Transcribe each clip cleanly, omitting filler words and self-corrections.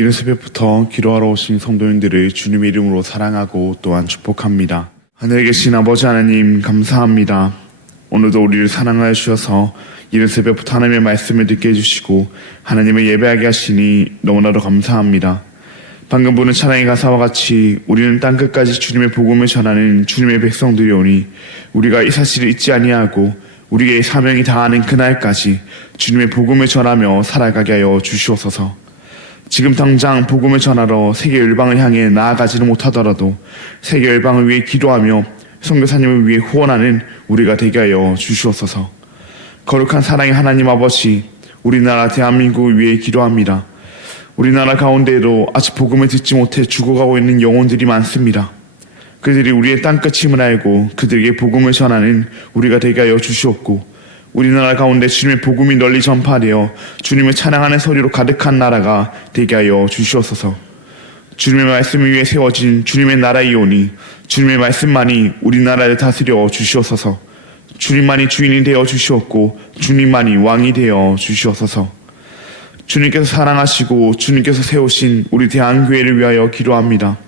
이른 새벽부터 기도하러 오신 성도님들을 주님의 이름으로 사랑하고 또한 축복합니다. 하늘에 계신 아버지 하나님 감사합니다. 오늘도 우리를 사랑하여 주셔서 이른 새벽부터 하나님의 말씀을 듣게 해주시고 하나님을 예배하게 하시니 너무나도 감사합니다. 방금 부른 찬양의 가사와 같이 우리는 땅끝까지 주님의 복음을 전하는 주님의 백성들이오니 우리가 이 사실을 잊지 아니하고 우리의 사명이 다하는 그날까지 주님의 복음을 전하며 살아가게 하여 주시옵소서. 지금 당장 복음을 전하러 세계 열방을 향해 나아가지는 못하더라도 세계 열방을 위해 기도하며 선교사님을 위해 후원하는 우리가 되게 하여 주시옵소서. 거룩한 사랑의 하나님 아버지, 우리나라 대한민국을 위해 기도합니다. 우리나라 가운데에도 아직 복음을 듣지 못해 죽어가고 있는 영혼들이 많습니다. 그들이 우리의 땅끝임을 알고 그들에게 복음을 전하는 우리가 되게 하여 주시옵고, 우리나라 가운데 주님의 복음이 널리 전파되어 주님을 찬양하는 소리로 가득한 나라가 되게 하여 주시옵소서. 주님의 말씀을 위해 세워진 주님의 나라이오니 주님의 말씀만이 우리나라를 다스려 주시옵소서. 주님만이 주인이 되어 주시옵고 주님만이 왕이 되어 주시옵소서. 주님께서 사랑하시고 주님께서 세우신 우리 대한교회를 위하여 기도합니다.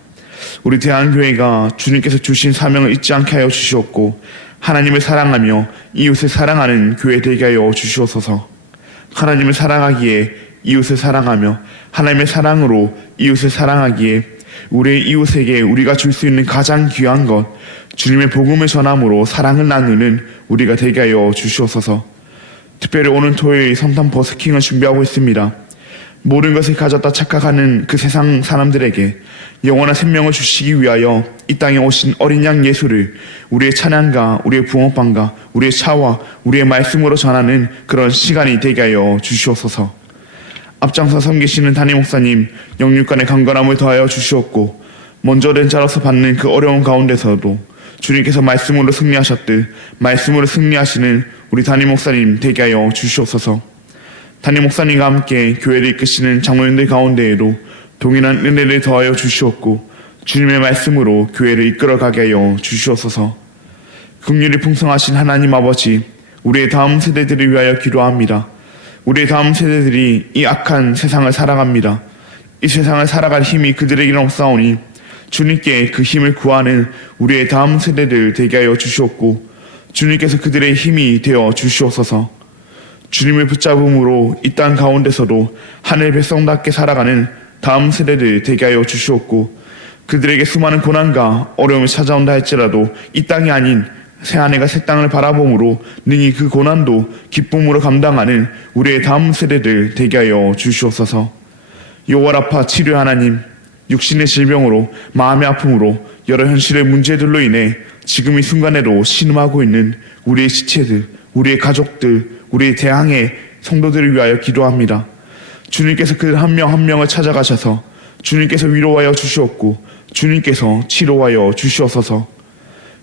우리 대한교회가 주님께서 주신 사명을 잊지 않게 하여 주시옵고 하나님을 사랑하며 이웃을 사랑하는 교회 되게 하여 주시옵소서. 하나님을 사랑하기에 이웃을 사랑하며 하나님의 사랑으로 이웃을 사랑하기에 우리의 이웃에게 우리가 줄 수 있는 가장 귀한 것, 주님의 복음을 전함으로 사랑을 나누는 우리가 되게 하여 주시옵소서. 특별히 오늘 토요일 성탄 버스킹을 준비하고 있습니다. 모든 것을 가졌다 착각하는 그 세상 사람들에게 영원한 생명을 주시기 위하여 이 땅에 오신 어린 양 예수를 우리의 찬양과 우리의 붕어빵과 우리의 차와 우리의 말씀으로 전하는 그런 시간이 되게 하여 주시옵소서. 앞장서 섬기시는 담임 목사님 영육간의 강건함을 더하여 주시옵고, 먼저 된 자로서 받는 그 어려운 가운데서도 주님께서 말씀으로 승리하셨듯 말씀으로 승리하시는 우리 담임 목사님 되게 하여 주시옵소서. 담임 목사님과 함께 교회를 이끄시는 장로님들 가운데에도 동일한 은혜를 더하여 주시옵고 주님의 말씀으로 교회를 이끌어가게 하여 주시옵소서. 긍휼이 풍성하신 하나님 아버지, 우리의 다음 세대들을 위하여 기도합니다. 우리의 다음 세대들이 이 악한 세상을 살아갑니다. 이 세상을 살아갈 힘이 그들에게는 없사오니 주님께 그 힘을 구하는 우리의 다음 세대들 되게 하여 주시옵고 주님께서 그들의 힘이 되어 주시옵소서. 주님을 붙잡음으로 이 땅 가운데서도 하늘 백성답게 살아가는 다음 세대들 되게 하여 주시옵고, 그들에게 수많은 고난과 어려움이 찾아온다 할지라도 이 땅이 아닌 새하늘과 새 땅을 바라봄으로 능히 그 고난도 기쁨으로 감당하는 우리의 다음 세대들 되게 하여 주시옵소서. 요월아파 치료 하나님, 육신의 질병으로 마음의 아픔으로 여러 현실의 문제들로 인해 지금 이 순간에도 신음하고 있는 우리의 지체들, 우리의 가족들, 우리의 대항의 성도들을 위하여 기도합니다. 주님께서 그 한 명 한 명을 찾아가셔서 주님께서 위로하여 주시옵고 주님께서 치료하여 주시옵소서.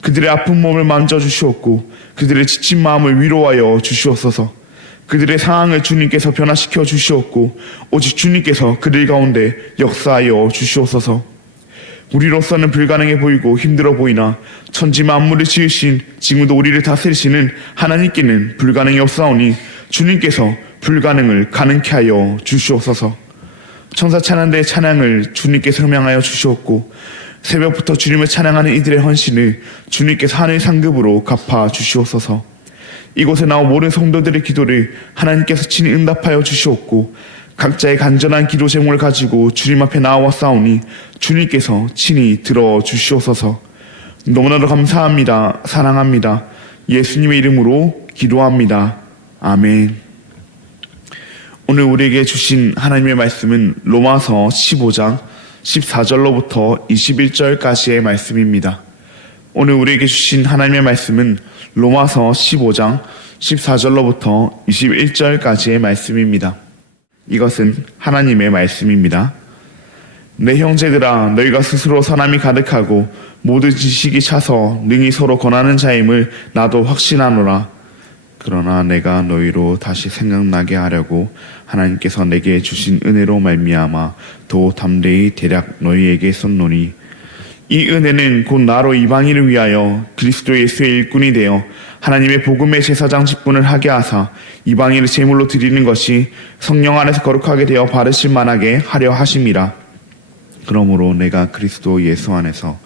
그들의 아픈 몸을 만져주시옵고 그들의 지친 마음을 위로하여 주시옵소서. 그들의 상황을 주님께서 변화시켜 주시옵고 오직 주님께서 그들 가운데 역사하여 주시옵소서. 우리로서는 불가능해 보이고 힘들어 보이나 천지 만물을 지으신 지금도 우리를 다스리시는 하나님께는 불가능이 없사오니 주님께서 불가능을 가능케 하여 주시옵소서. 천사 찬양대의 찬양을 주님께서 음향하여 주시옵고 새벽부터 주님을 찬양하는 이들의 헌신을 주님께서 하늘 상급으로 갚아 주시옵소서. 이곳에 나온 모든 성도들의 기도를 하나님께서 친히 응답하여 주시옵고 각자의 간절한 기도 제목을 가지고 주님 앞에 나와싸우니 주님께서 친히 들어주시옵소서. 너무나도 감사합니다. 사랑합니다. 예수님의 이름으로 기도합니다. 아멘. 오늘 우리에게 주신 하나님의 말씀은 로마서 15장 14절로부터 21절까지의 말씀입니다. 오늘 우리에게 주신 하나님의 말씀은 로마서 15장 14절로부터 21절까지의 말씀입니다. 이것은 하나님의 말씀입니다. 내 형제들아, 너희가 스스로 선함이 가득하고 모든 지식이 차서 능히 서로 권하는 자임을 나도 확신하노라. 그러나 내가 너희로 다시 생각나게 하려고 하나님께서 내게 주신 은혜로 말미암아 더 담대히 대략 너희에게 썼노니, 이 은혜는 곧 나로 이방인을 위하여 그리스도 예수의 일꾼이 되어 하나님의 복음의 제사장 직분을 하게 하사 이방인을 제물로 드리는 것이 성령 안에서 거룩하게 되어 바르실 만하게 하려 하심이라. 그러므로 내가 그리스도 예수 안에서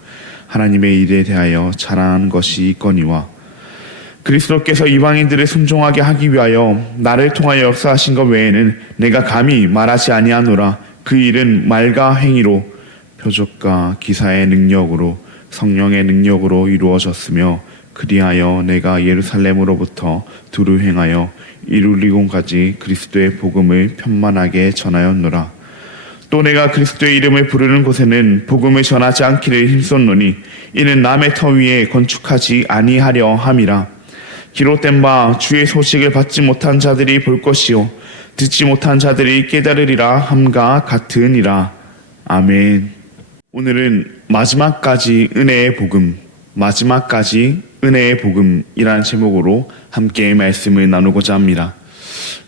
하나님의 일에 대하여 자랑하는 것이 있거니와 그리스도께서 이방인들을 순종하게 하기 위하여 나를 통하여 역사하신 것 외에는 내가 감히 말하지 아니하노라. 그 일은 말과 행위로 표적과 기사의 능력으로 성령의 능력으로 이루어졌으며 그리하여 내가 예루살렘으로부터 두루 행하여 이룰리곤까지 그리스도의 복음을 편만하게 전하였노라. 또 내가 그리스도의 이름을 부르는 곳에는 복음을 전하지 않기를 힘썼노니 이는 남의 터 위에 건축하지 아니하려 함이라. 기록된 바 주의 소식을 받지 못한 자들이 볼 것이요 듣지 못한 자들이 깨달으리라 함과 같으니라. 아멘. 오늘은 마지막까지 은혜의 복음, 마지막까지 은혜의 복음이라는 제목으로 함께 말씀을 나누고자 합니다.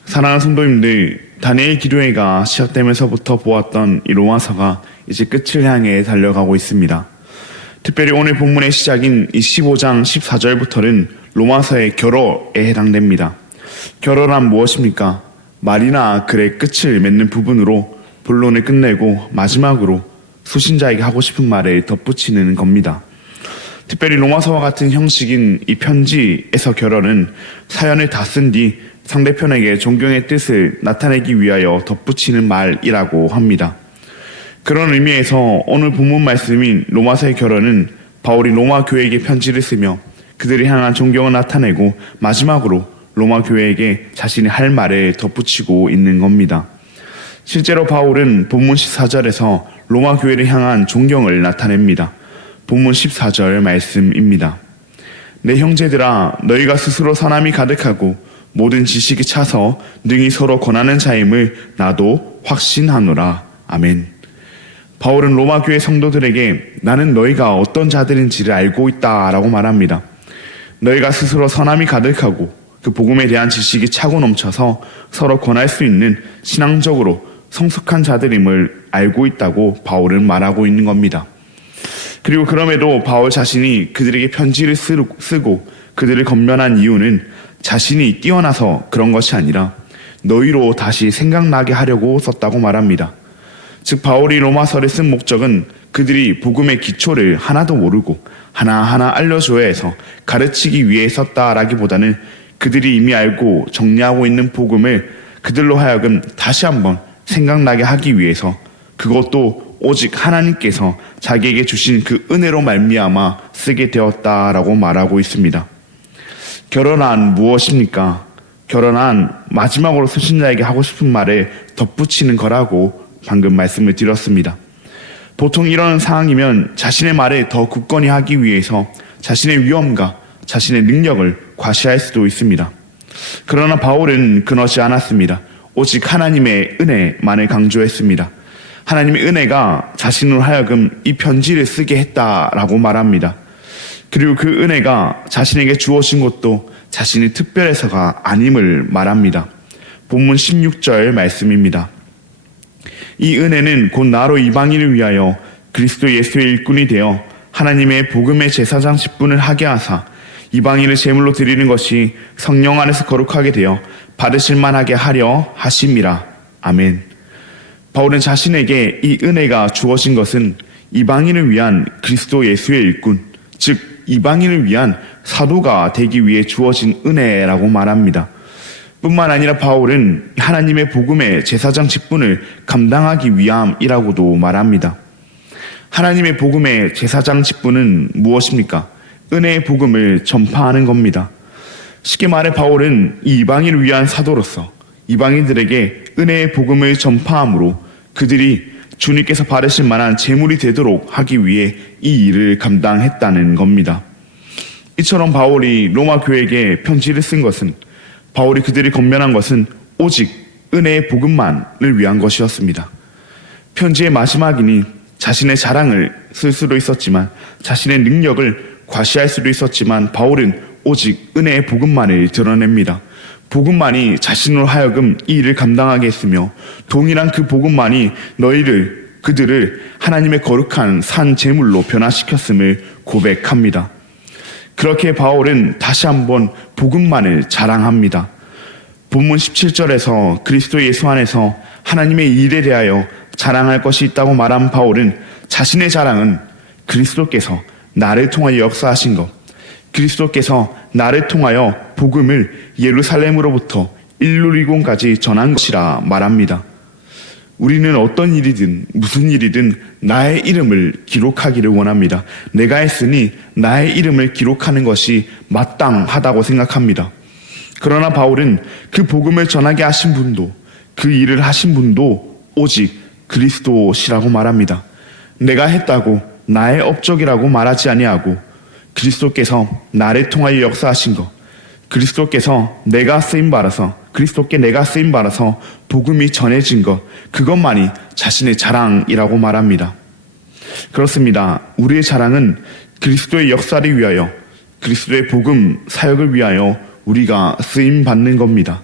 사랑하는 성도님들, 다니엘 기도회가 시작되면서부터 보았던 이 로마서가 이제 끝을 향해 달려가고 있습니다. 특별히 오늘 본문의 시작인 이 15장 14절부터는 로마서의 결어에 해당됩니다. 결어란 무엇입니까? 말이나 글의 끝을 맺는 부분으로 본론을 끝내고 마지막으로 수신자에게 하고 싶은 말을 덧붙이는 겁니다. 특별히 로마서와 같은 형식인 이 편지에서 결어는 사연을 다 쓴 뒤 상대편에게 존경의 뜻을 나타내기 위하여 덧붙이는 말이라고 합니다. 그런 의미에서 오늘 본문 말씀인 로마서의 결어는 바울이 로마 교회에게 편지를 쓰며 그들이 향한 존경을 나타내고 마지막으로 로마 교회에게 자신이 할 말을 덧붙이고 있는 겁니다. 실제로 바울은 본문 14절에서 로마 교회를 향한 존경을 나타냅니다. 본문 14절 말씀입니다. 내 형제들아, 너희가 스스로 선함이 가득하고 모든 지식이 차서 능히 서로 권하는 자임을 나도 확신하노라. 아멘. 바울은 로마 교회 성도들에게 나는 너희가 어떤 자들인지를 알고 있다라고 말합니다. 너희가 스스로 선함이 가득하고 그 복음에 대한 지식이 차고 넘쳐서 서로 권할 수 있는 신앙적으로 성숙한 자들임을 알고 있다고 바울은 말하고 있는 겁니다. 그리고 그럼에도 바울 자신이 그들에게 편지를 쓰고 그들을 건면한 이유는 자신이 뛰어나서 그런 것이 아니라 너희로 다시 생각나게 하려고 썼다고 말합니다. 즉 바울이 로마서를 쓴 목적은 그들이 복음의 기초를 하나도 모르고 하나하나 알려줘야 해서 가르치기 위해 썼다라기보다는 그들이 이미 알고 정리하고 있는 복음을 그들로 하여금 다시 한번 생각나게 하기 위해서, 그것도 오직 하나님께서 자기에게 주신 그 은혜로 말미암아 쓰게 되었다라고 말하고 있습니다. 결혼한 무엇입니까? 결혼한 마지막으로 수신자에게 하고 싶은 말을 덧붙이는 거라고 방금 말씀을 드렸습니다. 보통 이런 상황이면 자신의 말을 더 굳건히 하기 위해서 자신의 위엄과 자신의 능력을 과시할 수도 있습니다. 그러나 바울은 그러지 않았습니다. 오직 하나님의 은혜만을 강조했습니다. 하나님의 은혜가 자신으로 하여금 이 편지를 쓰게 했다라고 말합니다. 그리고 그 은혜가 자신에게 주어진 것도 자신이 특별해서가 아님을 말합니다. 본문 16절 말씀입니다. 이 은혜는 곧 나로 이방인을 위하여 그리스도 예수의 일꾼이 되어 하나님의 복음의 제사장 직분을 하게 하사 이방인을 제물로 드리는 것이 성령 안에서 거룩하게 되어 받으실 만하게 하려 하심이라. 아멘. 바울은 자신에게 이 은혜가 주어진 것은 이방인을 위한 그리스도 예수의 일꾼, 즉 이방인을 위한 사도가 되기 위해 주어진 은혜라고 말합니다. 뿐만 아니라 바울은 하나님의 복음의 제사장 직분을 감당하기 위함이라고도 말합니다. 하나님의 복음의 제사장 직분은 무엇입니까? 은혜의 복음을 전파하는 겁니다. 쉽게 말해 바울은 이 이방인을 위한 사도로서 이방인들에게 은혜의 복음을 전파함으로 그들이 주님께서 받으실 만한 제물이 되도록 하기 위해 이 일을 감당했다는 겁니다. 이처럼 바울이 로마 교회에게 편지를 쓴 것은, 바울이 그들이 건면한 것은 오직 은혜의 복음만을 위한 것이었습니다. 편지의 마지막이니 자신의 자랑을 쓸 수도 있었지만, 자신의 능력을 과시할 수도 있었지만 바울은 오직 은혜의 복음만을 드러냅니다. 복음만이 자신으로 하여금 이 일을 감당하게 했으며 동일한 그 복음만이 그들을 하나님의 거룩한 산 제물로 변화시켰음을 고백합니다. 그렇게 바울은 다시 한번 복음만을 자랑합니다. 본문 17절에서 그리스도 예수 안에서 하나님의 일에 대하여 자랑할 것이 있다고 말한 바울은 자신의 자랑은 그리스도께서 나를 통하여 역사하신 것, 그리스도께서 나를 통하여 복음을 예루살렘으로부터 일루리곤까지 전한 것이라 말합니다. 우리는 어떤 일이든 무슨 일이든 나의 이름을 기록하기를 원합니다. 내가 했으니 나의 이름을 기록하는 것이 마땅하다고 생각합니다. 그러나 바울은 그 복음을 전하게 하신 분도 그 일을 하신 분도 오직 그리스도시라고 말합니다. 내가 했다고 나의 업적이라고 말하지 아니하고 그리스도께서 나를 통하여 역사하신 것, 그리스도께서 그리스도께 내가 쓰임 받아서 복음이 전해진 것, 그것만이 자신의 자랑이라고 말합니다. 그렇습니다. 우리의 자랑은 그리스도의 역사를 위하여, 그리스도의 복음 사역을 위하여 우리가 쓰임 받는 겁니다.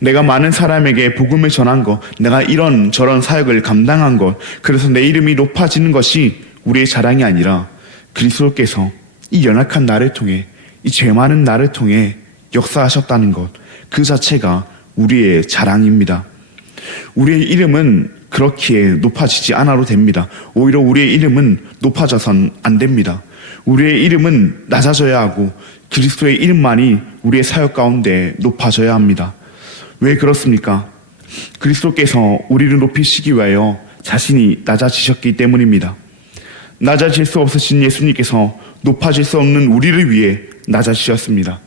내가 많은 사람에게 복음을 전한 것, 내가 이런 저런 사역을 감당한 것, 그래서 내 이름이 높아지는 것이 우리의 자랑이 아니라 그리스도께서 이 연약한 나를 통해, 이 죄 많은 나를 통해 역사하셨다는 것, 그 자체가 우리의 자랑입니다. 우리의 이름은 그렇기에 높아지지 않아도 됩니다. 오히려 우리의 이름은 높아져선 안 됩니다. 우리의 이름은 낮아져야 하고 그리스도의 이름만이 우리의 사역 가운데 높아져야 합니다. 왜 그렇습니까? 그리스도께서 우리를 높이시기 위하여 자신이 낮아지셨기 때문입니다. 낮아질 수 없으신 예수님께서 높아질 수 없는 우리를 위해 낮아지셨습니다.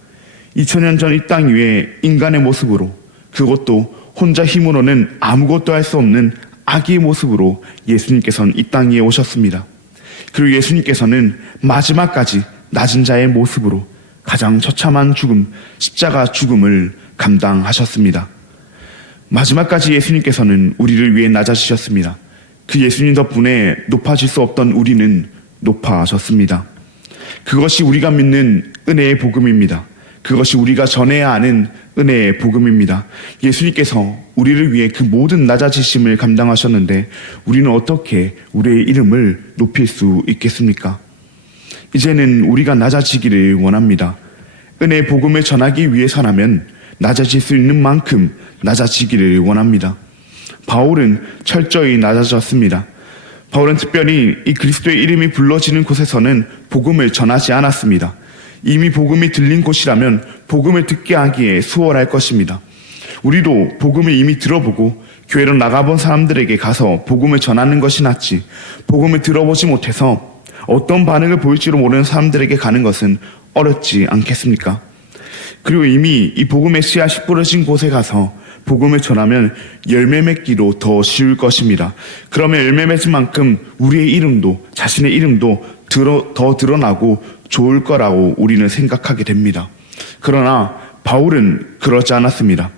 2000년 전 이 땅 위에 인간의 모습으로, 그것도 혼자 힘으로는 아무것도 할 수 없는 아기의 모습으로 예수님께서는 이 땅 위에 오셨습니다. 그리고 예수님께서는 마지막까지 낮은 자의 모습으로 가장 처참한 죽음, 십자가 죽음을 감당하셨습니다. 마지막까지 예수님께서는 우리를 위해 낮아지셨습니다. 그 예수님 덕분에 높아질 수 없던 우리는 높아졌습니다. 그것이 우리가 믿는 은혜의 복음입니다. 그것이 우리가 전해야 하는 은혜의 복음입니다. 예수님께서 우리를 위해 그 모든 낮아지심을 감당하셨는데 우리는 어떻게 우리의 이름을 높일 수 있겠습니까? 이제는 우리가 낮아지기를 원합니다. 은혜의 복음을 전하기 위해서라면 낮아질 수 있는 만큼 낮아지기를 원합니다. 바울은 철저히 낮아졌습니다. 바울은 특별히 이 그리스도의 이름이 불러지는 곳에서는 복음을 전하지 않았습니다. 이미 복음이 들린 곳이라면 복음을 듣게 하기에 수월할 것입니다. 우리도 복음을 이미 들어보고 교회로 나가본 사람들에게 가서 복음을 전하는 것이 낫지, 복음을 들어보지 못해서 어떤 반응을 보일지도 모르는 사람들에게 가는 것은 어렵지 않겠습니까? 그리고 이미 이 복음의 씨앗이 뿌려진 곳에 가서 복음을 전하면 열매 맺기도 더 쉬울 것입니다. 그러면 열매 맺은 만큼 우리의 이름도, 자신의 이름도 더 드러나고 좋을 거라고 우리는 생각하게 됩니다. 그러나 바울은 그렇지 않았습니다.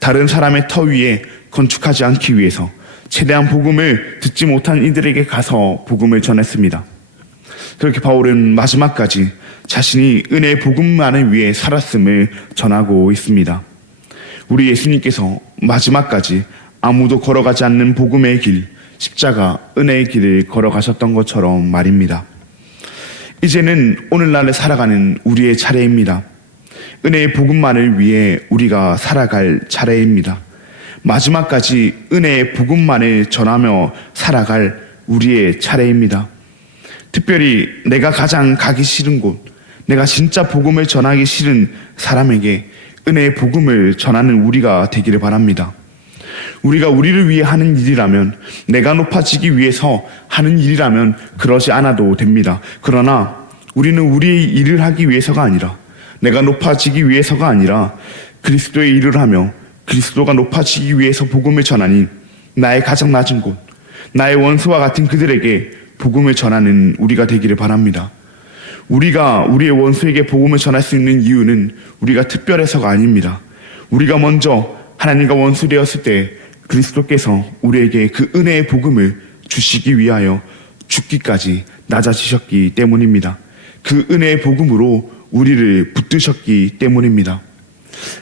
다른 사람의 터 위에 건축하지 않기 위해서 최대한 복음을 듣지 못한 이들에게 가서 복음을 전했습니다. 그렇게 바울은 마지막까지 자신이 은혜의 복음만을 위해 살았음을 전하고 있습니다. 우리 예수님께서 마지막까지 아무도 걸어가지 않는 복음의 길, 십자가 은혜의 길을 걸어가셨던 것처럼 말입니다. 이제는 오늘날을 살아가는 우리의 차례입니다. 은혜의 복음만을 위해 우리가 살아갈 차례입니다. 마지막까지 은혜의 복음만을 전하며 살아갈 우리의 차례입니다. 특별히 내가 가장 가기 싫은 곳, 내가 진짜 복음을 전하기 싫은 사람에게 은혜의 복음을 전하는 우리가 되기를 바랍니다. 우리가 우리를 위해 하는 일이라면, 내가 높아지기 위해서 하는 일이라면 그러지 않아도 됩니다. 그러나 우리는 우리의 일을 하기 위해서가 아니라, 내가 높아지기 위해서가 아니라 그리스도의 일을 하며 그리스도가 높아지기 위해서 복음을 전하니 나의 가장 낮은 곳, 나의 원수와 같은 그들에게 복음을 전하는 우리가 되기를 바랍니다. 우리가 우리의 원수에게 복음을 전할 수 있는 이유는 우리가 특별해서가 아닙니다. 우리가 먼저 하나님과 원수 되었을 때 그리스도께서 우리에게 그 은혜의 복음을 주시기 위하여 죽기까지 낮아지셨기 때문입니다. 그 은혜의 복음으로 우리를 붙드셨기 때문입니다.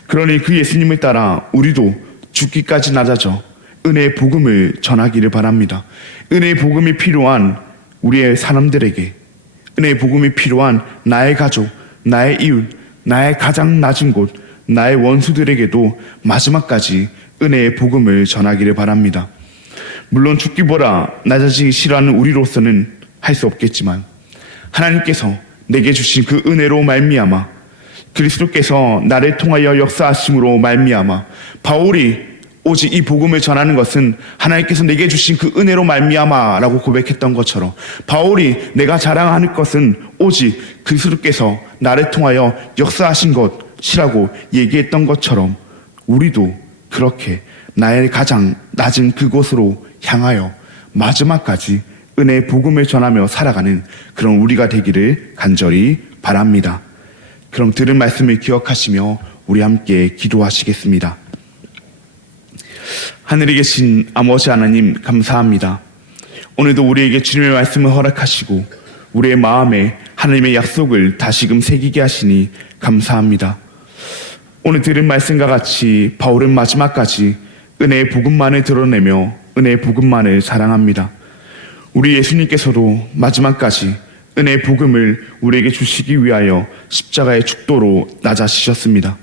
그러니 그 예수님을 따라 우리도 죽기까지 낮아져 은혜의 복음을 전하기를 바랍니다. 은혜의 복음이 필요한 우리의 사람들에게, 은혜의 복음이 필요한 나의 가족, 나의 이웃, 나의 가장 낮은 곳, 나의 원수들에게도 마지막까지 은혜의 복음을 전하기를 바랍니다. 물론 죽기보다 낮아지기 싫어하는 우리로서는 할 수 없겠지만 하나님께서 내게 주신 그 은혜로 말미암아 그리스도께서 나를 통하여 역사하심으로 말미암아 바울이 오직 이 복음을 전하는 것은 하나님께서 내게 주신 그 은혜로 말미암아라고 고백했던 것처럼 바울이 내가 자랑하는 것은 오직 그리스도께서 나를 통하여 역사하신 것이라고 얘기했던 것처럼 우리도 그렇게 나의 가장 낮은 그곳으로 향하여 마지막까지 은혜의 복음을 전하며 살아가는 그런 우리가 되기를 간절히 바랍니다. 그럼 들은 말씀을 기억하시며 우리 함께 기도하시겠습니다. 하늘에 계신 아버지 하나님 감사합니다. 오늘도 우리에게 주님의 말씀을 허락하시고 우리의 마음에 하나님의 약속을 다시금 새기게 하시니 감사합니다. 오늘 들은 말씀과 같이 바울은 마지막까지 은혜의 복음만을 드러내며 은혜의 복음만을 자랑합니다. 우리 예수님께서도 마지막까지 은혜의 복음을 우리에게 주시기 위하여 십자가의 죽도로 낮아지셨습니다.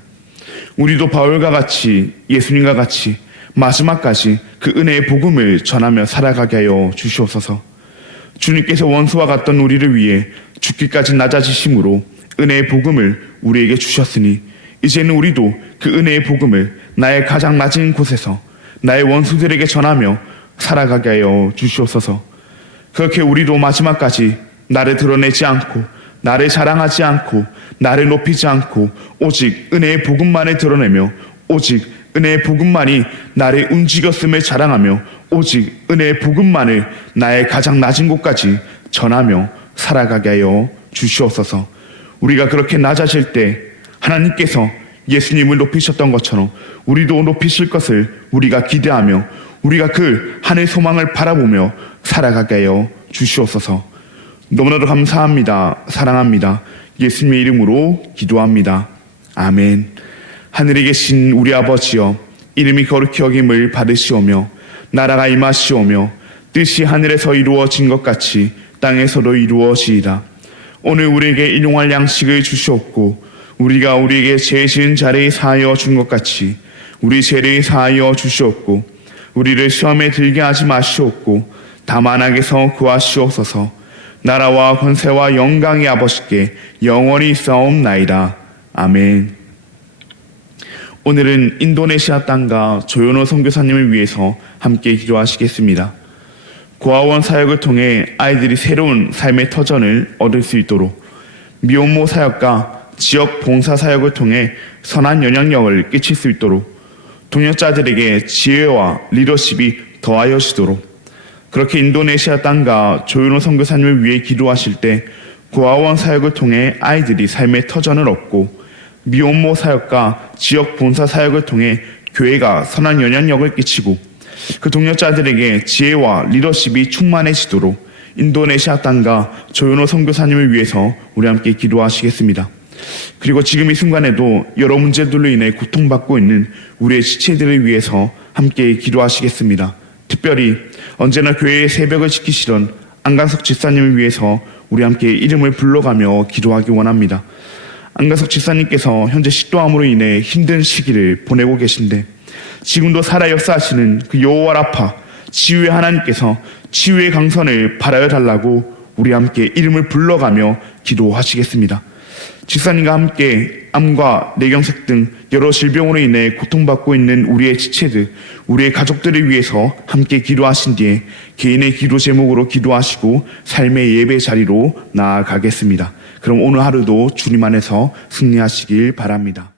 우리도 바울과 같이 예수님과 같이 마지막까지 그 은혜의 복음을 전하며 살아가게 하여 주시옵소서. 주님께서 원수와 같던 우리를 위해 죽기까지 낮아지심으로 은혜의 복음을 우리에게 주셨으니 이제는 우리도 그 은혜의 복음을 나의 가장 낮은 곳에서 나의 원수들에게 전하며 살아가게 하여 주시옵소서. 그렇게 우리도 마지막까지 나를 드러내지 않고 나를 자랑하지 않고 나를 높이지 않고 오직 은혜의 복음만을 드러내며 오직 은혜의 복음만이 나를 움직였음을 자랑하며 오직 은혜의 복음만을 나의 가장 낮은 곳까지 전하며 살아가게 하여 주시옵소서. 우리가 그렇게 낮아질 때 하나님께서 예수님을 높이셨던 것처럼 우리도 높이실 것을 우리가 기대하며 우리가 그 하늘 소망을 바라보며 살아가게 하여 주시옵소서. 너무나도 감사합니다. 사랑합니다. 예수님의 이름으로 기도합니다. 아멘. 하늘에 계신 우리 아버지여, 이름이 거룩히 여김을 받으시오며 나라가 임하시오며 뜻이 하늘에서 이루어진 것 같이 땅에서도 이루어지이다. 오늘 우리에게 일용할 양식을 주시옵고 우리가 우리에게 죄 지은 자를 사하여 준 것 같이 우리 죄를 사하여 주시옵고 우리를 시험에 들게 하지 마시옵고 다만 악에서 구하시옵소서. 나라와 권세와 영광이 아버지께 영원히 있사옵나이다. 아멘. 오늘은 인도네시아 땅과 조현호 선교사님을 위해서 함께 기도하시겠습니다. 고아원 사역을 통해 아이들이 새로운 삶의 터전을 얻을 수 있도록 미혼모 사역과 지역 봉사 사역을 통해 선한 영향력을 끼칠 수 있도록 동역자들에게 지혜와 리더십이 더하여지도록 그렇게 인도네시아 땅과 조윤호 선교사님을 위해 기도하실 때 고아원 사역을 통해 아이들이 삶의 터전을 얻고 미혼모 사역과 지역 봉사 사역을 통해 교회가 선한 영향력을 끼치고 그 동역자들에게 지혜와 리더십이 충만해지도록 인도네시아 땅과 조윤호 선교사님을 위해서 우리 함께 기도하시겠습니다. 그리고 지금 이 순간에도 여러 문제들로 인해 고통받고 있는 우리의 지체들을 위해서 함께 기도하시겠습니다. 특별히 언제나 교회의 새벽을 지키시던 안강석 집사님을 위해서 우리 함께 이름을 불러가며 기도하기 원합니다. 안강석 집사님께서 현재 식도암으로 인해 힘든 시기를 보내고 계신데 지금도 살아 역사하시는 그 여호와 라파 치유의 하나님께서 치유의 강선을 발하여 달라고 우리 함께 이름을 불러가며 기도하시겠습니다. 집사님과 함께 암과 뇌경색 등 여러 질병으로 인해 고통받고 있는 우리의 지체들, 우리의 가족들을 위해서 함께 기도하신 뒤에 개인의 기도 제목으로 기도하시고 삶의 예배 자리로 나아가겠습니다. 그럼 오늘 하루도 주님 안에서 승리하시길 바랍니다.